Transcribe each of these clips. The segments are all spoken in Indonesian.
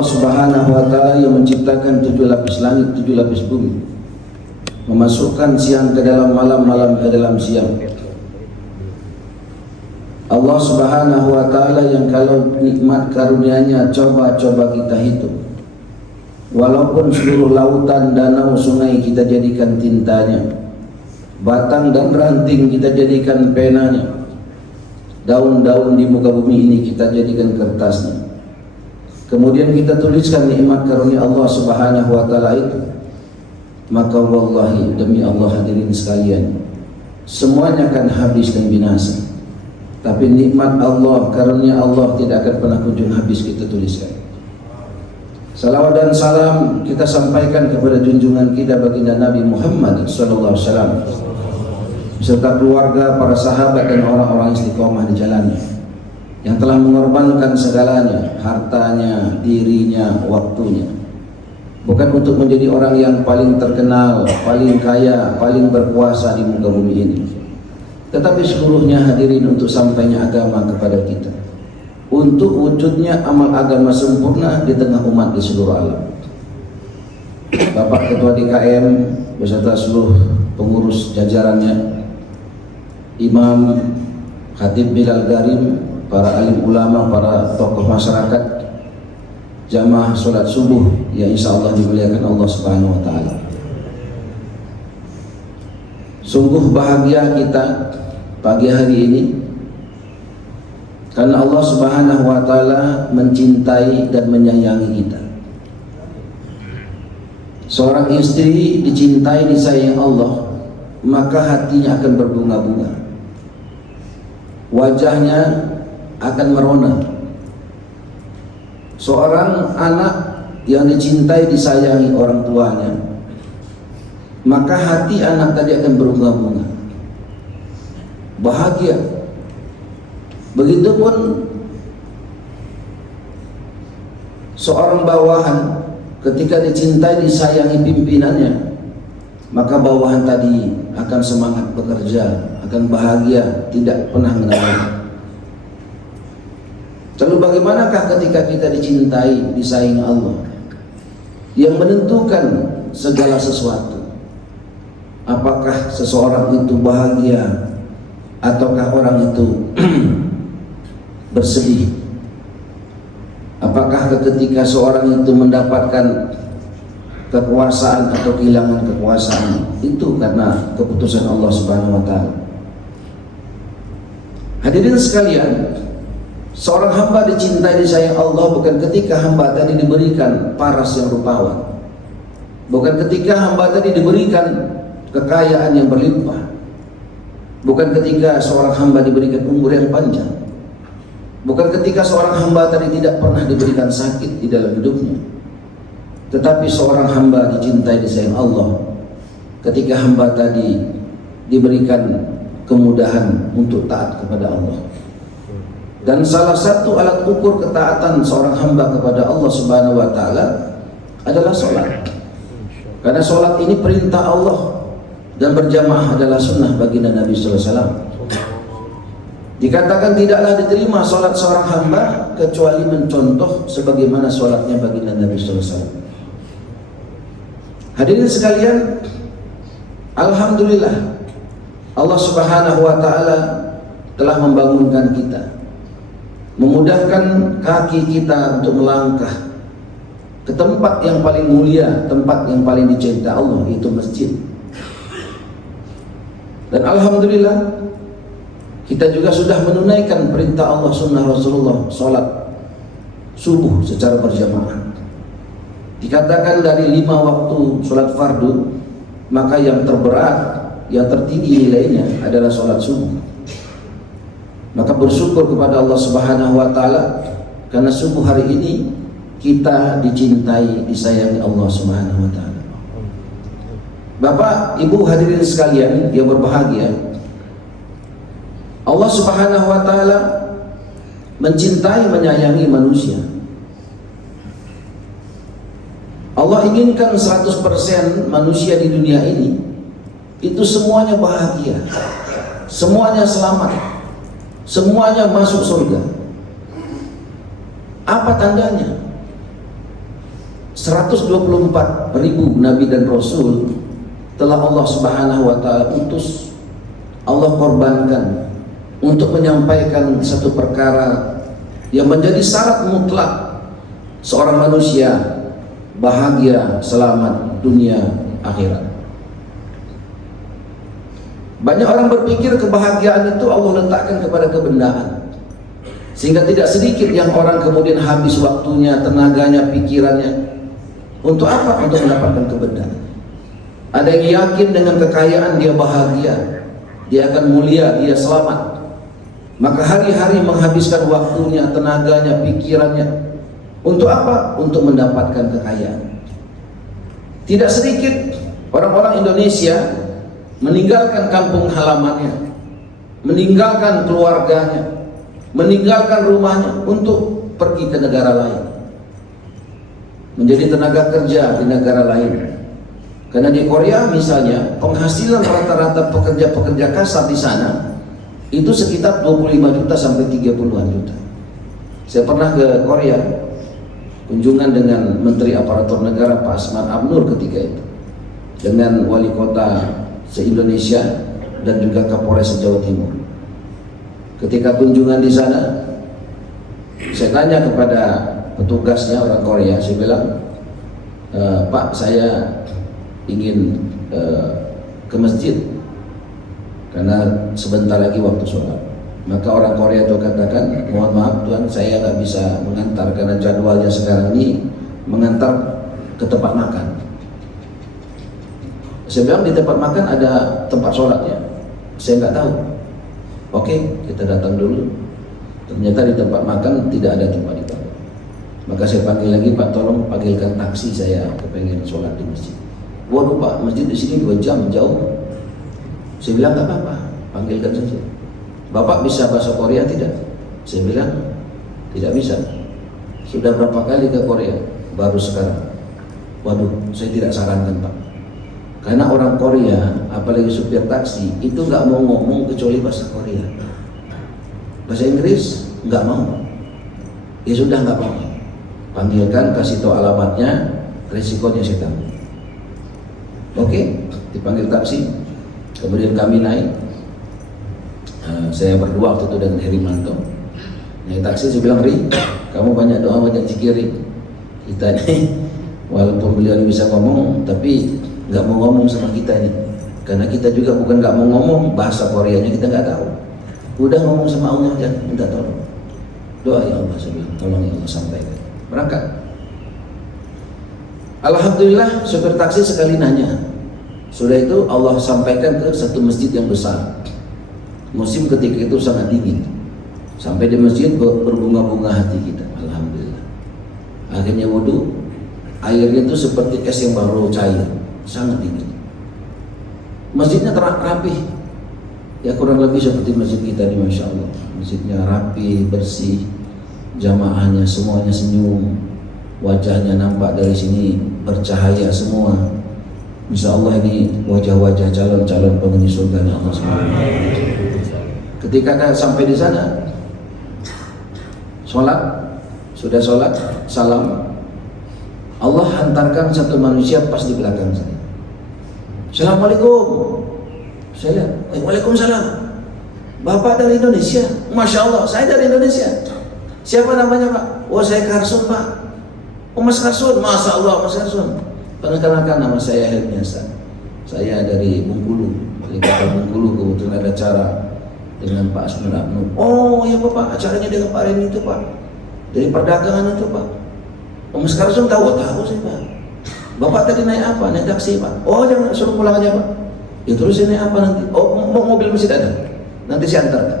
Allah Subhanahu wa Ta'ala yang menciptakan 7 lapis langit, 7 lapis bumi, memasukkan siang ke dalam malam, malam ke dalam siang. Allah Subhanahu wa Ta'ala yang kalau nikmat karunia-Nya coba-coba kita hitung, walaupun seluruh lautan, danau, sungai kita jadikan tintanya, batang dan ranting kita jadikan penanya, daun-daun di muka bumi ini kita jadikan kertasnya. Kemudian kita tuliskan nikmat karunia Allah Subhanahu wa Ta'ala itu, maka wallahi, demi Allah hadirin sekalian, semuanya akan habis dan binasa. Tapi nikmat Allah, karunia Allah tidak akan pernah kunjung habis kita tuliskan. Salawat dan salam kita sampaikan kepada junjungan kita baginda Nabi Muhammad sallallahu alaihi wasallam beserta keluarga, para sahabat dan orang-orang istiqomah di jalannya, yang telah mengorbankan segalanya, hartanya, dirinya, waktunya, bukan untuk menjadi orang yang paling terkenal, paling kaya, paling berkuasa di muka bumi ini, tetapi seluruhnya hadirin untuk sampainya agama kepada kita, untuk wujudnya amal agama sempurna di tengah umat di seluruh alam. Bapak Ketua DKM beserta seluruh pengurus jajarannya, Imam, Khatib Bilal Garim, para alim ulama, para tokoh masyarakat, jamaah sholat subuh yang insya Allah dimuliakan Allah Subhanahu wa Ta'ala. Sungguh bahagia kita pagi hari ini karena Allah Subhanahu wa Ta'ala mencintai dan menyayangi kita. Seorang istri dicintai, disayang Allah, maka hatinya akan berbunga-bunga, wajahnya akan merona. Seorang anak yang dicintai, disayangi orang tuanya, maka hati anak tadi akan berbunga-bunga, bahagia. Begitupun seorang bawahan ketika dicintai, disayangi pimpinannya, maka bawahan tadi akan semangat bekerja, akan bahagia, tidak pernah menangis. Lalu bagaimanakah ketika kita dicintai, disayangi Allah yang menentukan segala sesuatu? Apakah seseorang itu bahagia ataukah orang itu bersedih? Apakah ketika seorang itu mendapatkan kekuasaan atau kehilangan kekuasaan, itu karena keputusan Allah Subhanahu wa Ta'ala? Hadirin sekalian, seorang hamba dicintai, disayang Allah bukan ketika hamba tadi diberikan paras yang rupawan, bukan ketika hamba tadi diberikan kekayaan yang berlimpah, bukan ketika seorang hamba diberikan umur yang panjang, bukan ketika seorang hamba tadi tidak pernah diberikan sakit di dalam hidupnya, tetapi seorang hamba dicintai, disayang Allah ketika hamba tadi diberikan kemudahan untuk taat kepada Allah. Dan salah satu alat ukur ketaatan seorang hamba kepada Allah Subhanahu wa Ta'ala adalah sholat. Karena sholat ini perintah Allah dan berjamaah adalah sunnah baginda Nabi sallallahu alaihi wasallam. Dikatakan tidaklah diterima sholat seorang hamba kecuali mencontoh sebagaimana sholatnya baginda Nabi sallallahu alaihi wasallam. Hadirin sekalian, alhamdulillah Allah Subhanahu wa Ta'ala telah membangunkan kita, memudahkan kaki kita untuk melangkah ke tempat yang paling mulia, tempat yang paling dicinta Allah, yaitu masjid. Dan alhamdulillah kita juga sudah menunaikan perintah Allah, sunnah Rasulullah, sholat subuh secara berjamaah. Dikatakan dari 5 waktu sholat fardu, maka yang terberat, yang tertinggi nilainya adalah sholat subuh. Maka bersyukur kepada Allah Subhanahu wa Ta'ala karena subuh hari ini kita dicintai, disayangi Allah Subhanahu wa Ta'ala. Bapak, Ibu hadirin sekalian yang berbahagia, Allah Subhanahu wa Ta'ala mencintai, menyayangi manusia. Allah inginkan 100% manusia di dunia ini itu semuanya bahagia, semuanya selamat, semuanya masuk surga. Apa tandanya? 124.000 nabi dan rasul telah Allah Subhanahu wa taala utus, Allah korbankan untuk menyampaikan satu perkara yang menjadi syarat mutlak seorang manusia bahagia, selamat dunia akhirat. Banyak orang berpikir kebahagiaan itu Allah letakkan kepada kebendaan, sehingga tidak sedikit yang orang kemudian habis waktunya, tenaganya, pikirannya untuk apa? Untuk mendapatkan kebendaan. Ada yang yakin dengan kekayaan dia bahagia, dia akan mulia, dia selamat, maka hari-hari menghabiskan waktunya, tenaganya, pikirannya untuk apa? Untuk mendapatkan kekayaan. Tidak sedikit orang-orang Indonesia meninggalkan kampung halamannya, meninggalkan keluarganya, meninggalkan rumahnya untuk pergi ke negara lain, menjadi tenaga kerja di negara lain. Karena di Korea misalnya, penghasilan rata-rata pekerja-pekerja kasar di sana itu sekitar 25 juta sampai 30-an juta. Saya pernah ke Korea, kunjungan dengan Menteri Aparatur Negara Pak Asman Abnur ketika itu, dengan wali kota se-Indonesia dan juga Kapolres Jawa Timur. Ketika kunjungan di sana, saya tanya kepada petugasnya orang Korea, saya bilang, Pak, saya ingin ke masjid karena sebentar lagi waktu sholat. Maka orang Korea itu katakan, mohon maaf Tuhan, saya nggak bisa mengantar karena jadwalnya sekarang ini mengantar ke tempat makan. Saya bilang, di tempat makan ada tempat sholatnya? Saya nggak tahu. Oke, kita datang dulu. Ternyata di tempat makan tidak ada tempat itu. Maka saya panggil lagi, Pak, tolong panggilkan taksi, saya kepengen sholat di masjid. Waduh Pak, masjid di sini 2 jam jauh. Saya bilang nggak apa-apa, panggilkan saja. Bapak bisa bahasa Korea tidak? Saya bilang tidak bisa. Sudah berapa kali ke Korea? Baru sekarang. Waduh, saya tidak sarankan Pak. Karena orang Korea, apalagi supir taksi, itu nggak mau ngomong kecuali bahasa Korea. Bahasa Inggris nggak mau. Ya sudah, nggak apa-apa. Panggilkan, kasih tahu alamatnya, resikonya saya tanggung. Oke, dipanggil taksi, kemudian kami naik. Saya berdua waktu itu dengan Herimanto. Naik taksi, saya bilang, Ri, kamu banyak doa, banyak zikir. Kita ini, walaupun beliau bisa ngomong, tapi nggak mau ngomong sama kita ini. Karena kita juga bukan nggak mau ngomong, bahasa Koreanya kita nggak tahu. Udah ngomong sama Allah aja, minta tolong. Doa ya Allah, saya bilang, tolong ya Allah sampaikan. Berangkat. Alhamdulillah, supir taksi sekali nanya. Sudah itu Allah sampaikan ke satu masjid yang besar. Musim ketika itu sangat dingin. Sampai di masjid berbunga-bunga hati kita. Alhamdulillah. Akhirnya wudhu, airnya itu seperti es yang baru cair, sangat dingin. Masjidnya rapih. Ya kurang lebih seperti masjid kita di Masya Allah. Masjidnya rapi, bersih, jamaahnya semuanya senyum, wajahnya nampak dari sini bercahaya semua. Insya Allah ini wajah-wajah calon-calon penghuni surga Allah SWT. Ketika sampai di sana, sholat, sudah sholat, salam, Allah hantarkan satu manusia pas di belakang saya. Assalamualaikum. Saya lihat, waalaikumsalam. Bapak dari Indonesia? Masya Allah, saya dari Indonesia. Siapa namanya Pak? Oh saya Karsun Pak. Oh Mas Karsun, Masya Allah Mas Karsun. Perkenalkan, nama saya Helmi Hasan. Saya dari Bengkulu, dari kota Bengkulu. Kebetulan ada acara dengan Pak Asman Abnur. Oh ya Bapak, acaranya dengan Pak Reni itu Pak, dari perdagangan itu Pak. Oh Mas Karsun tahu saya Pak. Bapak tadi naik apa? Naik taksi Pak. Oh jangan, suruh pulang aja Pak. Ya terus ini apa nanti? Oh mau mobil masjid ada, nanti saya antarkan.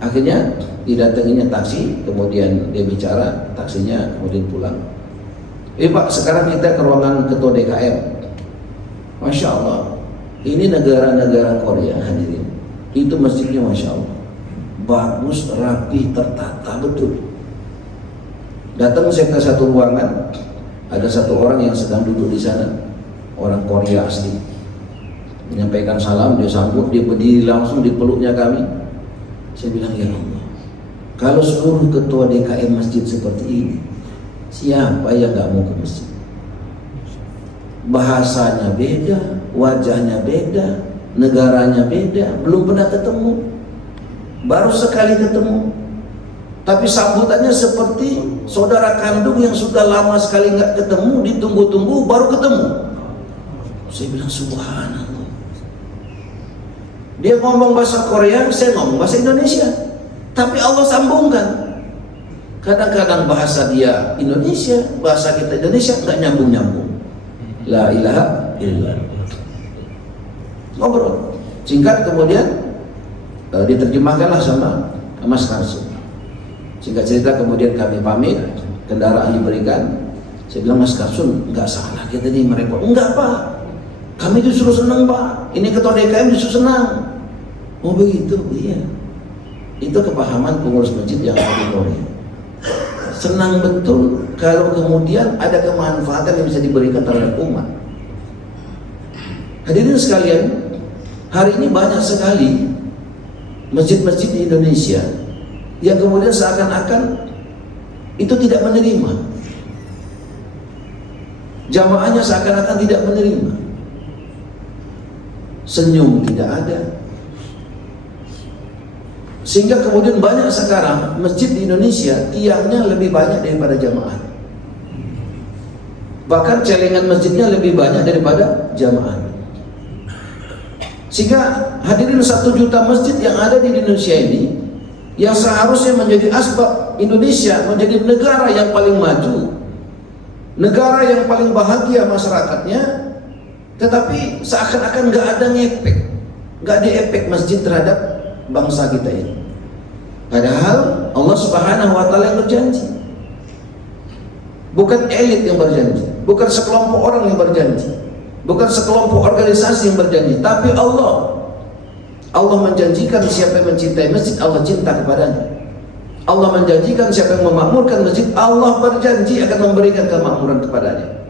Akhirnya didatanginya taksi, kemudian dia bicara, taksinya kemudian pulang. Pak, sekarang kita ke ruangan ketua DKM. Masya Allah, ini negara-negara Korea hadirin. Itu masjidnya Masya Allah, bagus, rapi, tertata betul. Datang saya ke satu ruangan, ada satu orang yang sedang duduk di sana, orang Korea asli. Menyampaikan salam, dia sambut, dia berdiri langsung di peluknya kami. Saya bilang, ya Allah, kalau seluruh ketua DKM masjid seperti ini, siapa yang gak mau ke masjid? bahasanya beda, wajahnya beda, negaranya beda, belum pernah ketemu, baru sekali ketemu, tapi sambutannya seperti saudara kandung yang sudah lama sekali nggak ketemu, ditunggu-tunggu baru ketemu. Saya bilang subhanallah. Dia ngomong bahasa Korea, saya ngomong bahasa Indonesia, tapi Allah sambungkan. Kadang-kadang bahasa dia Indonesia, bahasa kita Indonesia nggak nyambung-nyambung. La ilaha illallah. Ngobrol singkat, kemudian diterjemahkanlah sama Mas Karsu. Singkat cerita, kemudian kami pamit, kendaraan diberikan. Saya bilang, Mas Karsu nggak salah kita ini merepot. Enggak Pak, kami justru senang Pak, ini ketua DKM justru senang. Oh begitu, iya. Itu kepahaman pengurus masjid yang ada di Korea. Senang betul kalau kemudian ada kemanfaatan yang bisa diberikan terhadap umat. Hadirin sekalian, hari ini banyak sekali masjid-masjid di Indonesia yang kemudian seakan-akan itu tidak menerima. Jamaahnya seakan-akan tidak menerima. Senyum tidak ada. Sehingga kemudian banyak sekarang masjid di Indonesia tiangnya lebih banyak daripada jamaah. Bahkan celengan masjidnya lebih banyak daripada jamaah. Sehingga hadirin 1 juta masjid yang ada di Indonesia ini, yang seharusnya menjadi asbab Indonesia menjadi negara yang paling maju, negara yang paling bahagia masyarakatnya, tetapi seakan-akan nggak ada ngefek, nggak ada efek masjid terhadap bangsa kita ini. Padahal Allah Subhanahu wa Ta'ala yang berjanji, bukan elit yang berjanji, bukan sekelompok orang yang berjanji, bukan sekelompok organisasi yang berjanji, tapi Allah menjanjikan siapa yang mencintai masjid, Allah cinta kepadanya. Allah menjanjikan siapa yang memakmurkan masjid, Allah berjanji akan memberikan kemakmuran kepadanya.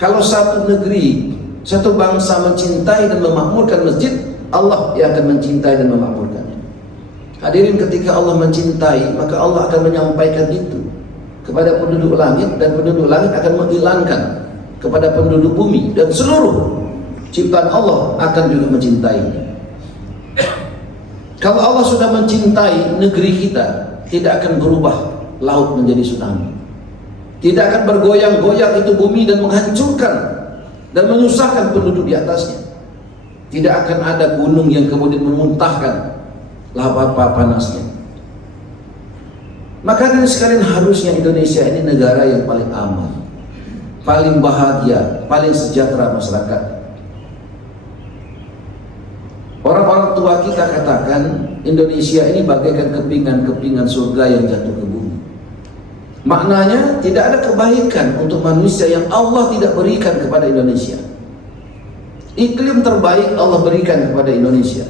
Kalau satu negeri, satu bangsa mencintai dan memakmurkan masjid, Allah yang akan mencintai dan memakmurkannya. Hadirin, ketika Allah mencintai, maka Allah akan menyampaikan itu kepada penduduk langit, dan penduduk langit akan menghilangkan kepada penduduk bumi, dan seluruh ciptaan Allah akan juga mencintainya. Kalau Allah sudah mencintai negeri kita, tidak akan berubah laut menjadi tsunami, tidak akan bergoyang-goyang itu bumi dan menghancurkan dan menyusahkan penduduk di atasnya. Tidak akan ada gunung yang kemudian memuntahkan lava panasnya. Maka dari sekalian, harusnya Indonesia ini negara yang paling aman, paling bahagia, paling sejahtera masyarakat. Orang-orang tua kita katakan Indonesia ini bagaikan kepingan-kepingan surga yang jatuh ke bumi. Maknanya tidak ada kebaikan untuk manusia yang Allah tidak berikan kepada Indonesia. Iklim terbaik Allah berikan kepada Indonesia.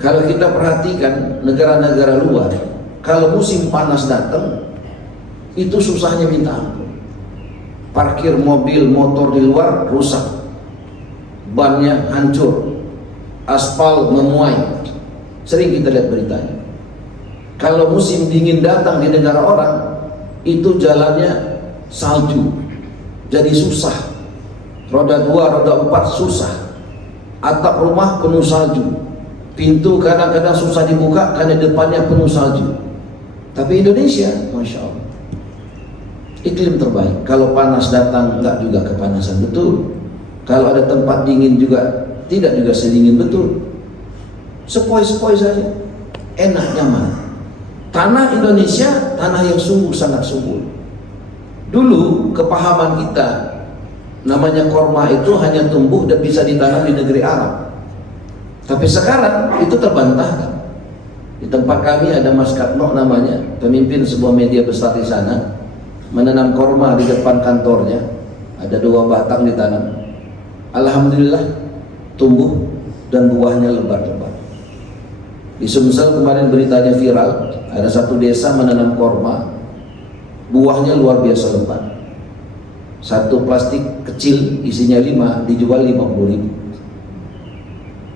Kalau kita perhatikan negara-negara luar, kalau musim panas datang, itu susahnya minta ampun. Parkir mobil, motor di luar rusak, bannya hancur, aspal memuai. Sering kita lihat beritanya. Kalau musim dingin datang di negara orang, itu jalannya salju, jadi susah. Roda 2, roda 4 susah. Atap rumah penuh salju. Pintu kadang-kadang susah dibuka karena depannya penuh salju. Tapi Indonesia, Masya Allah, iklim terbaik. Kalau panas datang, enggak juga kepanasan betul. Kalau ada tempat dingin juga, tidak juga sedingin betul. Sepoi-sepoi saja, enak, nyaman. Tanah Indonesia, tanah yang sungguh sangat subur. Dulu kepahaman kita, namanya korma itu hanya tumbuh dan bisa ditanam di negeri Arab. Tapi sekarang itu terbantahkan. Di tempat kami ada Mas Katno namanya, pemimpin sebuah media besar di sana, menanam korma di depan kantornya. Ada 2 batang ditanam. Alhamdulillah tumbuh dan buahnya lebat-lebat. Di Sumsel kemarin beritanya viral, ada satu desa menanam korma, buahnya luar biasa lebat. Satu plastik kecil isinya 5 dijual 50.000.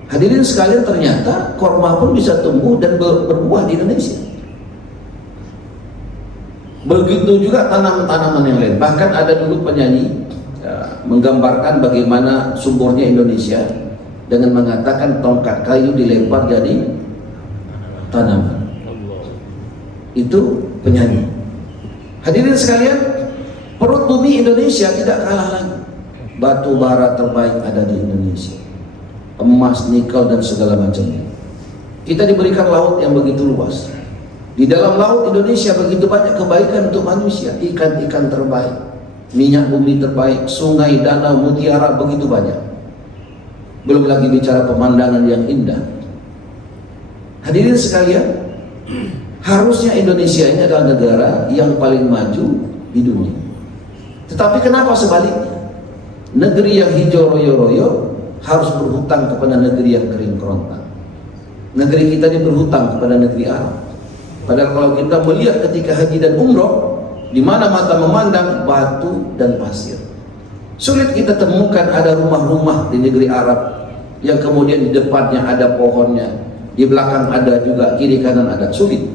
Hadirin sekalian, ternyata korma pun bisa tumbuh dan berbuah di Indonesia. Begitu juga tanaman-tanaman yang lain. Bahkan ada dulu penyanyi menggambarkan bagaimana suburnya Indonesia dengan mengatakan tongkat kayu dilempar jadi tanaman. Itu penyanyi. Hadirin sekalian, perut bumi Indonesia tidak kalah lagi. Batu bara terbaik ada di Indonesia, emas, nikel dan segala macamnya. Kita diberikan laut yang begitu luas. Di dalam laut Indonesia begitu banyak kebaikan untuk manusia. Ikan-ikan terbaik, minyak bumi terbaik, sungai, danau, mutiara begitu banyak. Belum lagi bicara pemandangan yang indah. Hadirin sekalian, harusnya Indonesia ini adalah negara yang paling maju di dunia. Tetapi kenapa sebaliknya? Negeri yang hijau royo-royo harus berhutang kepada negeri yang kering kerontang. Negeri kita ini berhutang kepada negeri Arab. Padahal kalau kita melihat ketika haji dan umroh, di mana mata memandang batu dan pasir. Sulit kita temukan ada rumah-rumah di negeri Arab yang kemudian di depannya ada pohonnya, di belakang ada juga, kiri kanan ada. Sulit.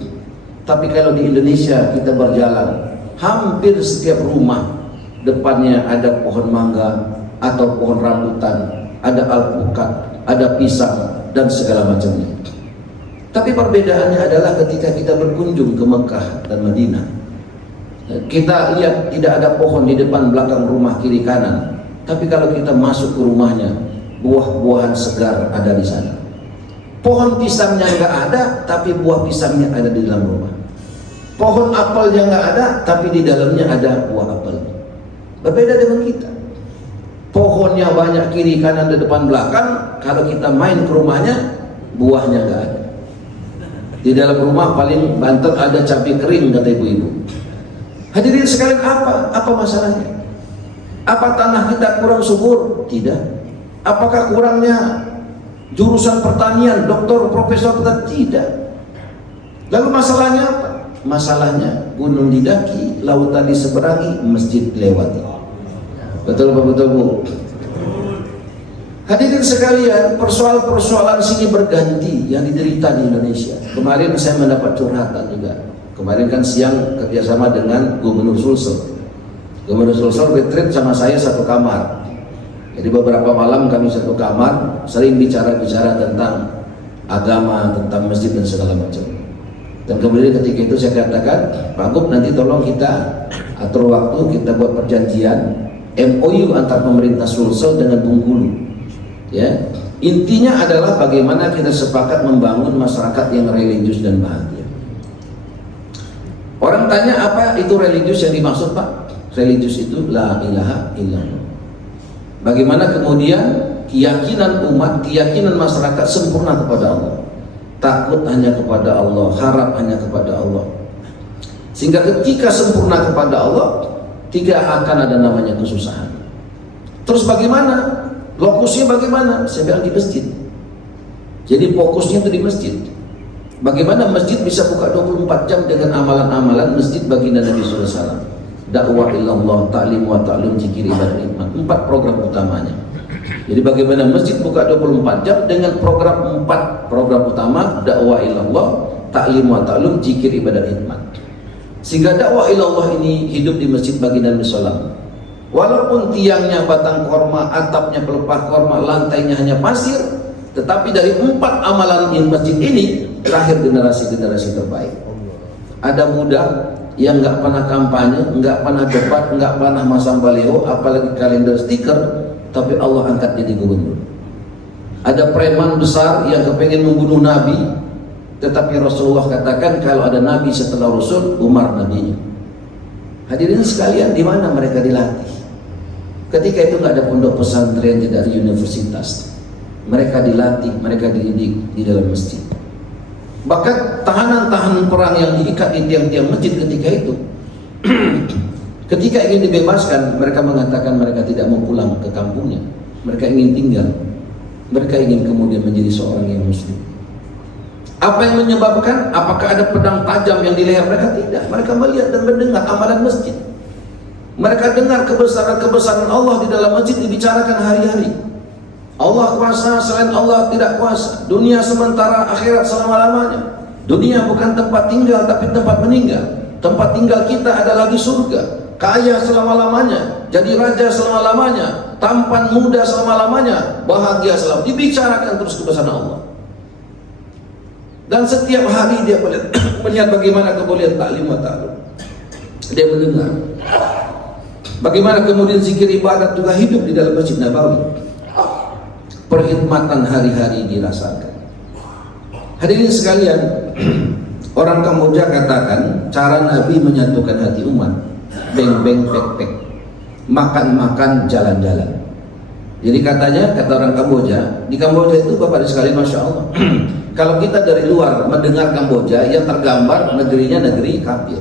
Tapi kalau di Indonesia kita berjalan, hampir setiap rumah depannya ada pohon mangga atau pohon rambutan, ada alpukat, ada pisang dan segala macamnya. Tapi perbedaannya adalah ketika kita berkunjung ke Mekah dan Madinah, kita lihat tidak ada pohon di depan belakang rumah kiri kanan. Tapi kalau kita masuk ke rumahnya, buah-buahan segar ada di sana. Pohon pisangnya nggak ada, tapi buah pisangnya ada di dalam rumah. Pohon apelnya nggak ada, tapi di dalamnya ada buah apel. Berbeda dengan kita. Pohonnya banyak kiri kanan dan depan belakang. Kalau kita main ke rumahnya, buahnya nggak ada. Di dalam rumah paling banter ada cabai kering, kata ibu-ibu. Hadirin sekalian, apa masalahnya? Apa tanah kita kurang subur? Tidak. Apakah kurangnya jurusan pertanian, doktor, profesor? Tidak. Lalu masalahnya apa? Masalahnya gunung didaki, lautan diseberangi, masjid dilewati. Betul apa betul, Bu? Hadirin sekalian, persoalan-persoalan sini berganti yang diderita di Indonesia. Kemarin saya mendapat curhatan juga. Kemarin kan siang kerjasama dengan Gubernur Sulsel. Gubernur Sulsel retreat sama saya satu kamar. Jadi beberapa malam kami satu kamar, sering bicara-bicara tentang agama, tentang masjid dan segala macam. Dan kemudian ketika itu saya katakan, Pak Gub, nanti tolong kita atur waktu, kita buat perjanjian MOU antar pemerintah Sulsel dengan Bengkulu. Ya, intinya adalah bagaimana kita sepakat membangun masyarakat yang religius dan bahagia. Orang tanya, apa itu religius yang dimaksud, Pak? Religius itu la ilaha illallah. Bagaimana kemudian keyakinan umat, keyakinan masyarakat sempurna kepada Allah, takut hanya kepada Allah, harap hanya kepada Allah. Sehingga ketika sempurna kepada Allah, tidak akan ada namanya kesusahan. Terus bagaimana? Lokusnya bagaimana? Saya bilang di masjid. Jadi fokusnya itu di masjid. Bagaimana masjid bisa buka 24 jam dengan amalan-amalan masjid baginda Nabi SAW. Dakwah ilallah, ta'lim wa ta'lum, zikir, ibadah, iman. 4 program utamanya. Jadi bagaimana masjid buka 24 jam dengan program 4 program utama, dakwah ilallah, ta'lim wa ta'lum, zikir, ibadah, iman. Sehingga dakwah ilallah ini hidup di masjid baginda Nabi SAW. Walaupun tiangnya batang korma, atapnya pelepah korma, lantainya hanya pasir, tetapi dari 4 amalan di masjid ini lahir generasi-generasi terbaik. Ada muda yang nggak pernah kampanye, nggak pernah debat, nggak pernah masang baliho, apalagi kalender stiker, tapi Allah angkat jadi gubernur. Ada preman besar yang kepengen membunuh Nabi, tetapi Rasulullah katakan kalau ada Nabi setelah Rasul, Umar nabinya. Hadirin sekalian, di mana mereka dilatih? Ketika itu nggak ada pondok pesantren, tidak ada universitas. Mereka dilatih, mereka dididik di dalam masjid. Bahkan tahanan-tahanan perang yang diikat di tiang-tiang masjid ketika itu, ketika ingin dibebaskan, mereka mengatakan mereka tidak mau pulang ke kampungnya. Mereka ingin tinggal. Mereka ingin kemudian menjadi seorang yang muslim. Apa yang menyebabkan? Apakah ada pedang tajam yang di leher mereka? Tidak. Mereka melihat dan mendengar amalan masjid. Mereka dengar kebesaran-kebesaran Allah di dalam masjid dibicarakan hari-hari. Allah kuasa, selain Allah tidak kuasa. Dunia sementara, akhirat selama-lamanya. Dunia bukan tempat tinggal tapi tempat meninggal. tempat tinggal kita adalah di surga, kaya selama-lamanya, jadi raja selama-lamanya, tampan muda selama-lamanya, bahagia selama. Dibicarakan terus kebesaran Allah. Dan setiap hari dia melihat bagaimana kemuliaan ta'lim wa ta'alum. Dia mendengar bagaimana kemudian zikir ibadat juga hidup di dalam Masjid Nabawi. Perkhidmatan hari-hari dirasakan. Hadirin sekalian, orang Kamboja katakan cara Nabi menyatukan hati umat, beng-beng pek-pek, makan-makan jalan-jalan. Jadi katanya, kata orang Kamboja, di Kamboja itu Bapak sekalian, Masya Allah, kalau kita dari luar mendengar Kamboja, yang tergambar negerinya negeri kafir.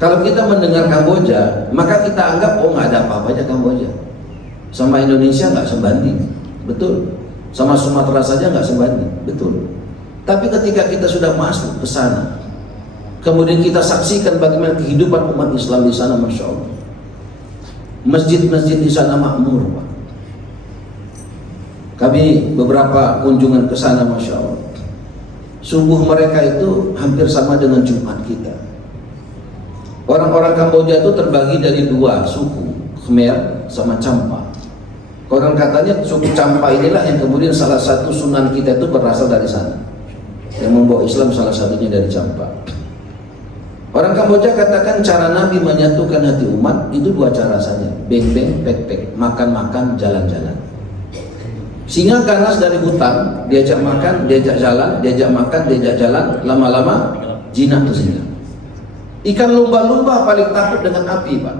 Kalau kita mendengar Kamboja, maka kita anggap, oh nggak ada apa-apanya Kamboja, sama Indonesia nggak sebanding, betul. Sama Sumatera saja nggak sebanding, betul. Tapi ketika kita sudah masuk ke sana, kemudian kita saksikan bagaimana kehidupan umat Islam di sana, Masya Allah. Masjid-masjid di sana makmur, Pak. Kami beberapa kunjungan ke sana, Masya Allah. Subuh mereka itu hampir sama dengan Jumat kita. Orang-orang Kamboja itu terbagi dari dua suku, Khmer sama Champa. Orang katanya suku Champa inilah yang kemudian salah satu sunan kita itu berasal dari sana, yang membawa Islam salah satunya dari Champa. Orang Kamboja katakan cara Nabi menyatukan hati umat itu dua cara saja, beng-beng, pek-pek, makan-makan, jalan-jalan. Singa ganas dari hutan, diajak makan, diajak jalan, diajak makan, diajak jalan, lama-lama jinak tuh singa. Ikan lumba-lumba paling takut dengan api, Pak.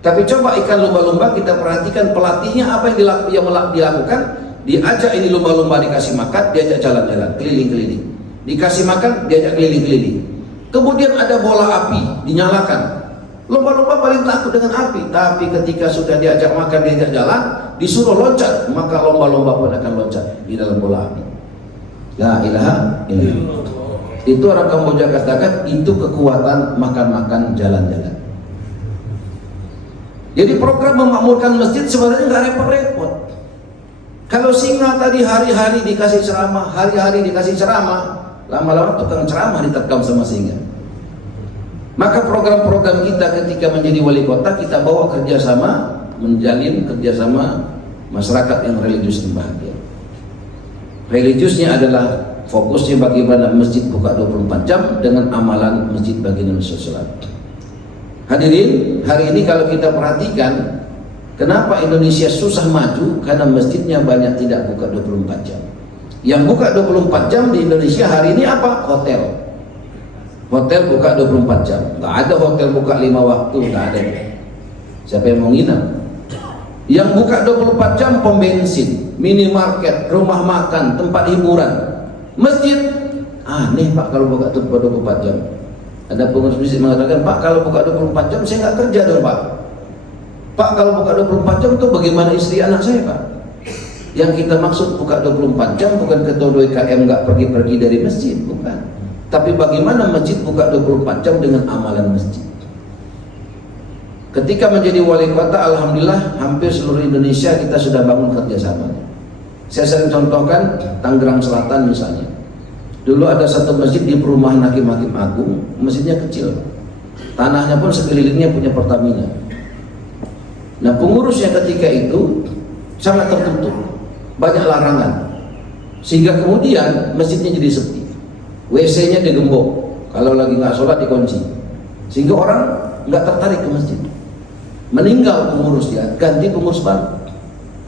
Tapi coba ikan lumba-lumba kita perhatikan pelatihnya apa yang dilakukan, diajak ini lumba-lumba dikasih makan, diajak jalan-jalan, keliling-keliling. Dikasih makan, diajak keliling-keliling. Kemudian ada bola api dinyalakan. Lumba-lumba paling takut dengan api, tapi ketika sudah diajak makan, diajak jalan, disuruh loncat, maka lumba-lumba pun akan loncat di dalam bola api. La ilaha illallah. Itu orang Kamboja katakan itu kekuatan makan-makan, jalan-jalan. Jadi program memakmurkan masjid sebenarnya nggak repot-repot. Kalau singa tadi hari-hari dikasih ceramah, hari-hari dikasih ceramah, lama-lama tukang ceramah diterkam sama singa. Maka program-program kita ketika menjadi wali kota, kita bawa kerjasama, menjalin kerjasama masyarakat yang religius dan bahagia. Religiusnya adalah fokusnya bagaimana masjid buka 24 jam dengan amalan masjid bagi Indonesia Salat. Hadirin, hari ini kalau kita perhatikan, kenapa Indonesia susah maju? Karena masjidnya banyak tidak buka 24 jam. Yang buka 24 jam di Indonesia hari ini apa? Hotel. Hotel buka 24 jam. Nggak ada hotel buka 5 waktu, nggak ada. Siapa yang mau nginap? Yang buka 24 jam pom bensin, minimarket, rumah makan, tempat hiburan. Masjid aneh, Pak, kalau buka 24 jam. Ada pengurus masjid mengatakan, Pak, kalau buka 24 jam saya nggak kerja dong, Pak. Pak, kalau buka 24 jam itu bagaimana istri anak saya, Pak? Yang kita maksud buka 24 jam bukan ketua DKM nggak pergi-pergi dari masjid, bukan. Tapi bagaimana masjid buka 24 jam dengan amalan masjid. Ketika menjadi wali kota, alhamdulillah hampir seluruh Indonesia kita sudah bangun kerjasama. Saya sering contohkan Tangerang Selatan misalnya. Dulu ada satu masjid di perumahan Hakim-Hakim Agung, masjidnya kecil, tanahnya pun sekelilingnya punya Pertamina. Nah, pengurusnya ketika itu sangat tertutup, banyak larangan, sehingga kemudian masjidnya jadi sepi, WC-nya digembok, kalau lagi nggak sholat dikunci, sehingga orang nggak tertarik ke masjid. Meninggal pengurusnya, ganti pengurus baru.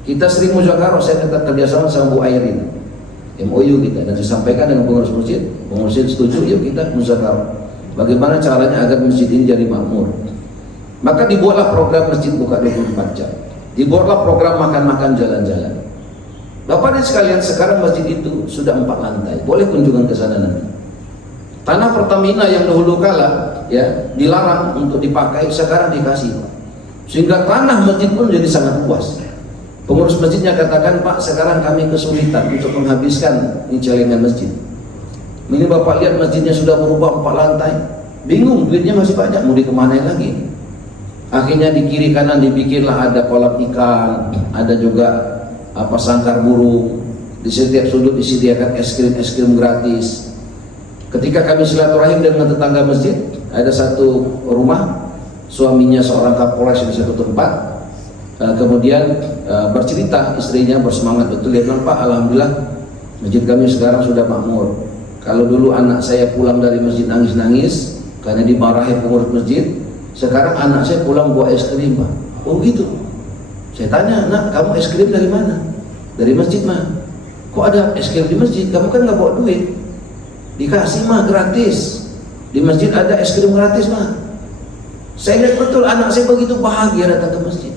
Kita sering muzakarah, saya kerjasama sama Bu Airin, MOU kita, dan disampaikan dengan pengurus masjid setuju, yuk kita muzakarah bagaimana caranya agar masjid ini jadi makmur. Maka dibuatlah program masjid buka 24 jam, dibuatlah program makan-makan, jalan-jalan. Bapak dan sekalian, sekarang masjid itu sudah 4 lantai, boleh kunjungan ke sana nanti. Tanah Pertamina yang dahulu kala ya dilarang untuk dipakai, sekarang dikasih, sehingga tanah masjid pun jadi sangat luas. Pengurus masjidnya katakan, Pak, sekarang kami kesulitan untuk menghabiskan ini celengan masjid. Ini Bapak lihat masjidnya sudah berubah 4 lantai, bingung, duitnya masih banyak, mau dikemanain lagi. Akhirnya di kiri kanan dibikinlah ada kolam ikan, ada juga sangkar burung. Di setiap sudut disediakan es krim gratis. Ketika kami silaturahim dengan tetangga masjid, ada satu rumah, suaminya seorang kapolres di satu tempat, kemudian bercerita istrinya bersemangat betul, dia bilang, Pak, alhamdulillah masjid kami sekarang sudah makmur. Kalau dulu anak saya pulang dari masjid nangis-nangis karena dimarahi pengurus masjid, sekarang anak saya pulang bawa es krim, Pak. Oh gitu. Saya tanya, nak, kamu es krim dari mana? Dari masjid, mah. Kok ada es krim di masjid? Kamu kan nggak bawa duit. Dikasih, mah, gratis. Di masjid ada es krim gratis, mah. Saya lihat betul anak saya begitu bahagia datang ke masjid,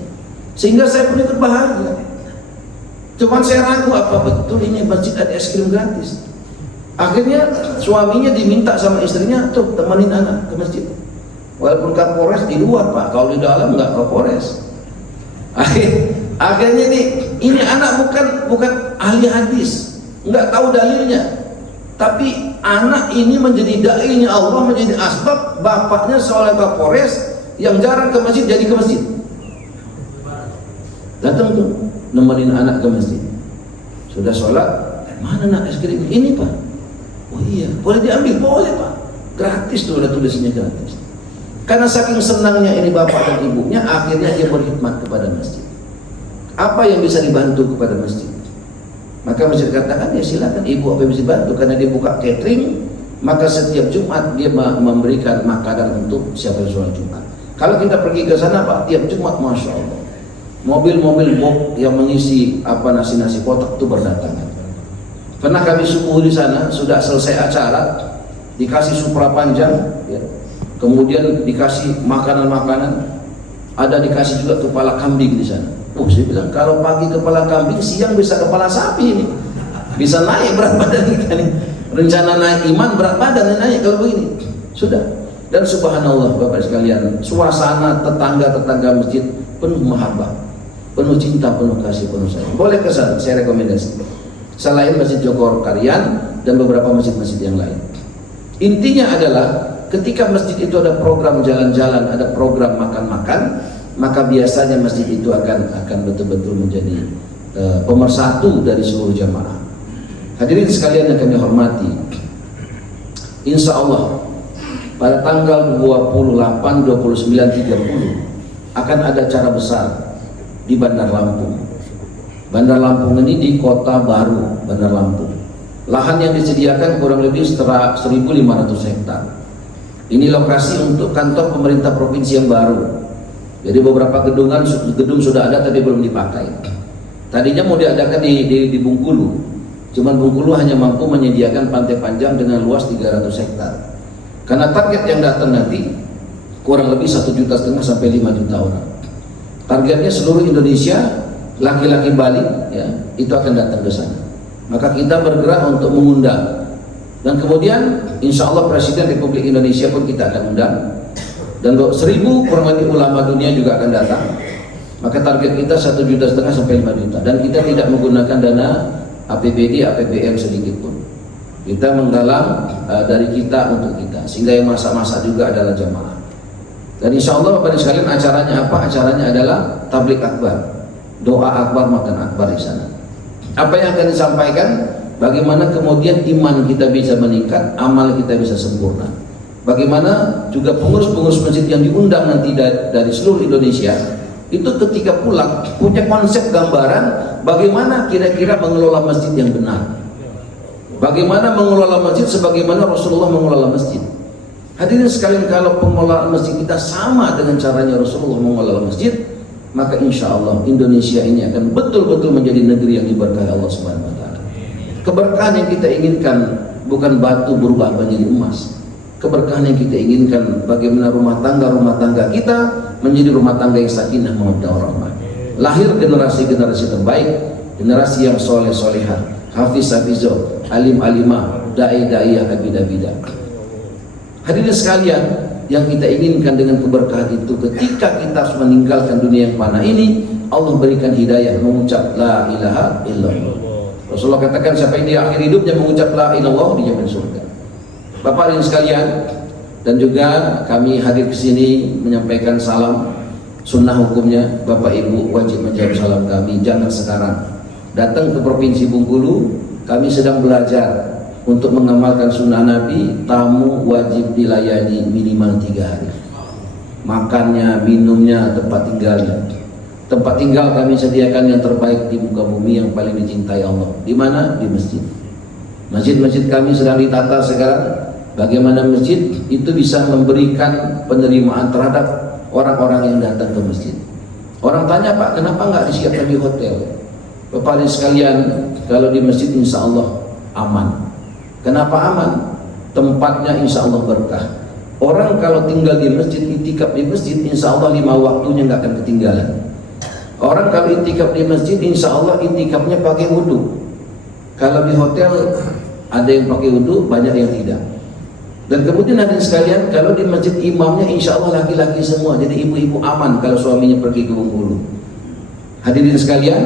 sehingga saya pun ikut bahagia. Cuman saya ragu, apa betul ini masjid ada es krim gratis? Akhirnya suaminya diminta sama istrinya, tuh temenin anak ke masjid. Walaupun Kapolres di luar, Pak, kalau di dalam nggak Kapolres. Akhirnya nih, ini anak bukan ahli hadis, nggak tahu dalilnya, tapi anak ini menjadi dai-nya Allah, menjadi asbab bapaknya seorang Kapolres yang jarang ke masjid jadi ke masjid. Datang tuh nemenin anak ke masjid. Sudah sholat, mana nak es krim? Ini, Pak. Oh iya, boleh diambil? Boleh, Pak. Gratis tuh, ada tulisnya gratis. Karena saking senangnya ini bapak dan ibunya, akhirnya dia berkhidmat kepada masjid. Apa yang bisa dibantu kepada masjid? Maka masjid katakan, ya silakan ibu apa yang bisa dibantu, karena dia buka catering, maka setiap Jumat dia memberikan makanan untuk siapa yang sholat Jumat. Kalau kita pergi ke sana, Pak, tiap Jumat, Masya Allah, mobil-mobil box yang mengisi nasi-nasi kotak itu berdatangan. Pernah kami subuh di sana, sudah selesai acara, dikasih supra panjang, ya, kemudian dikasih makanan-makanan, ada dikasih juga kepala kambing di sana. Saya bilang, kalau pagi kepala kambing, siang bisa kepala sapi ini, bisa naik berat badan kita nih. Rencana naik iman, berat badan naik kalau begini. Sudah. Dan subhanallah Bapak sekalian, suasana tetangga-tetangga masjid penuh mahabbah, penuh cinta, penuh kasih, penuh sayang. Boleh ke sana, saya rekomendasi. Selain Masjid Jogor Karyan dan beberapa masjid-masjid yang lain. Intinya adalah ketika masjid itu ada program jalan-jalan, ada program makan-makan, maka biasanya masjid itu akan betul-betul menjadi pemersatu dari seluruh jamaah. Hadirin sekalian yang kami hormati, insya Allah pada tanggal 28, 29, 30 akan ada acara besar di Bandar Lampung. Bandar Lampung ini di Kota Baru, Bandar Lampung. Lahan yang disediakan kurang lebih 1.500 hektar. Ini lokasi untuk kantor pemerintah provinsi yang baru. Jadi beberapa gedung sudah ada tapi belum dipakai. Tadinya mau diadakan di Bengkulu, cuman Bengkulu hanya mampu menyediakan pantai panjang dengan luas 300 hektar. Karena target yang datang nanti kurang lebih 1,5 juta sampai 5 juta orang. Targetnya seluruh Indonesia, laki-laki Bali, ya, itu akan datang ke sana. Maka kita bergerak untuk mengundang. Dan kemudian insya Allah Presiden Republik Indonesia pun kita akan undang. Dan 1.000 kurang lebih ulama dunia juga akan datang. Maka target kita 1,5 juta sampai 5 juta. Dan kita tidak menggunakan dana APBD, APBN sedikit pun. Kita menggalang dari kita untuk kita, sehingga yang masak-masak juga adalah jamaah. Dan insya Allah Bapak sekalian, acaranya apa? Acaranya adalah tablik akbar, doa akbar, makan akbar di sana. Apa yang akan disampaikan? Bagaimana kemudian iman kita bisa meningkat, amal kita bisa sempurna. Bagaimana juga pengurus-pengurus masjid yang diundang nanti dari seluruh Indonesia itu ketika pulang punya konsep gambaran bagaimana kira-kira mengelola masjid yang benar. Bagaimana mengelola masjid sebagaimana Rasulullah mengelola masjid. Hadirin sekalian, kalau pengelolaan masjid kita sama dengan caranya Rasulullah mengelola masjid, maka insya Allah Indonesia ini akan betul-betul menjadi negeri yang diberkahi Allah Subhanahu wa Ta'ala. Keberkahan yang kita inginkan bukan batu berubah menjadi emas. Keberkahan yang kita inginkan bagaimana rumah tangga kita menjadi rumah tangga yang sakinah mawaddah warahmah. Lahir generasi-generasi terbaik, generasi yang soleh-solehah, hafiz-hafizah, alim-alimah, da'i-da'iyah, abid-abidah. Hadirin sekalian, yang kita inginkan dengan keberkahan itu, ketika kita harus meninggalkan dunia yang fana ini, Allah berikan hidayah mengucap la ilaha illallah. Rasulullah katakan, siapa yang di akhir hidupnya mengucap la ilallah, dia jamin surga. Bapak hadirin sekalian, dan juga kami hadir ke sini menyampaikan salam sunnah hukumnya. Bapak Ibu wajib menjawab salam kami, jangan sekarang. Datang ke Provinsi Bengkulu, kami sedang belajar untuk mengamalkan sunnah Nabi, tamu wajib dilayani minimal 3 hari. Makannya, minumnya, tempat tinggalnya. Tempat tinggal kami sediakan yang terbaik di muka bumi, yang paling dicintai Allah. Di mana? Di masjid. Masjid-masjid kami sedang ditata sekarang. Bagaimana masjid itu bisa memberikan penerimaan terhadap orang-orang yang datang ke masjid. Orang tanya, Pak, kenapa nggak disiapkan di hotel? Bapak ibu sekalian, kalau di masjid insya Allah aman. Kenapa aman? Tempatnya insya Allah berkah. Orang kalau tinggal di masjid, itikaf di masjid, insya Allah 5 waktunya nggak akan ketinggalan. Orang kalau itikaf di masjid, insya Allah itikafnya pakai wudhu. Kalau di hotel ada yang pakai wudhu, banyak yang tidak. Dan kemudian hadirin sekalian, kalau di masjid imamnya insya Allah laki-laki semua, jadi ibu-ibu aman kalau suaminya pergi ke Bengkulu. Hadirin sekalian,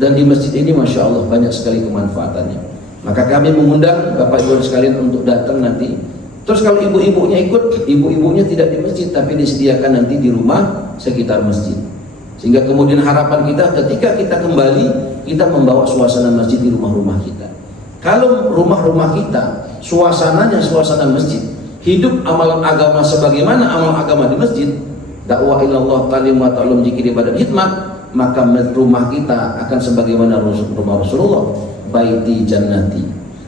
dan di masjid ini masya Allah banyak sekali kemanfaatannya. Maka kami mengundang bapak ibu sekalian untuk datang nanti. Terus kalau ibu-ibunya ikut, ibu-ibunya tidak di masjid tapi disediakan nanti di rumah sekitar masjid. Sehingga kemudian harapan kita ketika kita kembali, kita membawa suasana masjid di rumah-rumah kita. Kalau rumah-rumah kita suasananya suasana masjid, hidup amalan agama sebagaimana amal agama di masjid, dakwah ilallah, talim wa ta'lum, zikir, ibadah, hikmah, maka rumah kita akan sebagaimana rumah Rasulullah, baiti jannati.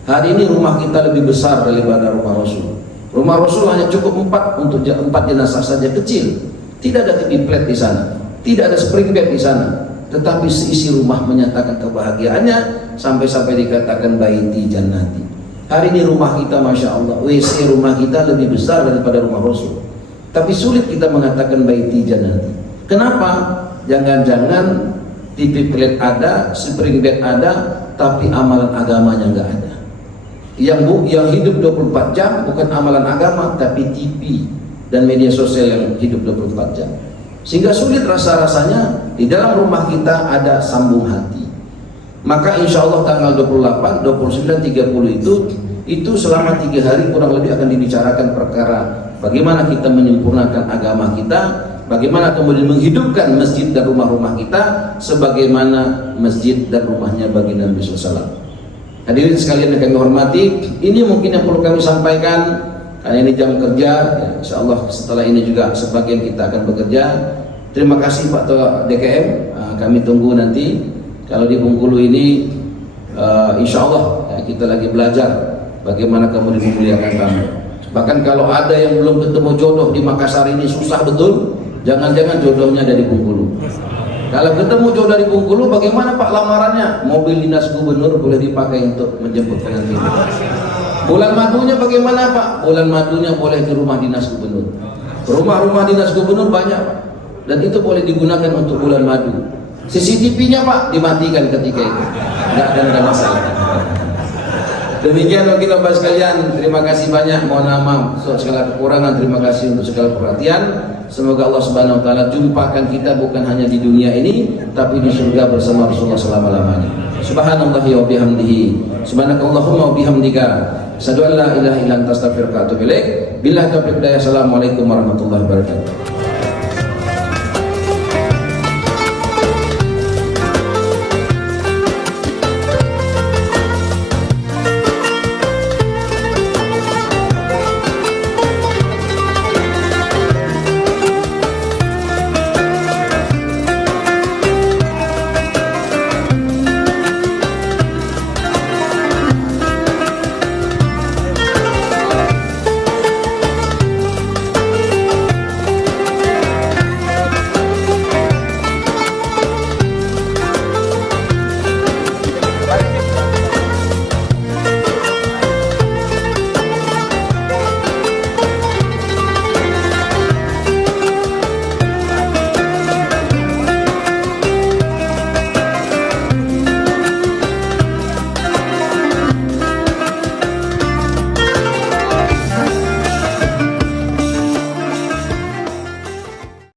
Hari ini rumah kita lebih besar daripada rumah Rasul. Rumah Rasul hanya cukup 4 jenazah saja, kecil. Tidak ada TV flat di sana, tidak ada spring bed di sana, tetapi seisi rumah menyatakan kebahagiaannya sampai-sampai dikatakan baiti jannati. Hari ini rumah kita masya Allah, WC rumah kita lebih besar daripada rumah Rasul, tapi sulit kita mengatakan baiti jannati. Kenapa? Jangan-jangan TV flat ada, spring bed ada, tapi amalan agamanya nggak ada. Yang hidup 24 jam bukan amalan agama, tapi TV dan media sosial yang hidup 24 jam. Sehingga sulit rasa-rasanya di dalam rumah kita ada sambung hati. Maka insya Allah tanggal 28, 29, 30 itu selama 3 hari kurang lebih akan dibicarakan perkara bagaimana kita menyempurnakan agama kita, bagaimana kemudian menghidupkan masjid dan rumah-rumah kita sebagaimana masjid dan rumahnya baginda Nabi SAW. Hadirin sekalian yang kami hormati, ini mungkin yang perlu kami sampaikan karena ini jam kerja. Ya, insya Allah setelah ini juga sebagian kita akan bekerja. Terima kasih Pak Tua DKM, kami tunggu nanti. Kalau di Bengkulu ini insya Allah ya, kita lagi belajar bagaimana kemudian memuliakan tamu. Bahkan kalau ada yang belum ketemu jodoh di Makassar ini susah betul, jangan-jangan jodohnya dari Bengkulu. Kalau ketemu jodoh dari Bengkulu, bagaimana Pak lamarannya? Mobil dinas gubernur boleh dipakai untuk menjemput pengantin. Bulan madunya bagaimana Pak? Bulan madunya boleh di rumah dinas gubernur. Rumah-rumah dinas gubernur banyak Pak, dan itu boleh digunakan untuk bulan madu. CCTV-nya Pak dimatikan ketika itu, nggak ada masalah. Demikian bagi Bapak sekalian, terima kasih banyak, mohon maaf segala kekurangan, terima kasih untuk segala perhatian. Semoga Allah Subhanahu wa taala jumpakan kita bukan hanya di dunia ini tapi di surga bersama Rasulullah selama-lamanya. Subhanallahi wa bihamdihi, subhanakallahumma wa bihamdika, asyhadu an la ilaha illa anta astaghfiruka wa atubu ilaik. Billahi taufiq hidayah. Assalamualaikum warahmatullahi wabarakatuh.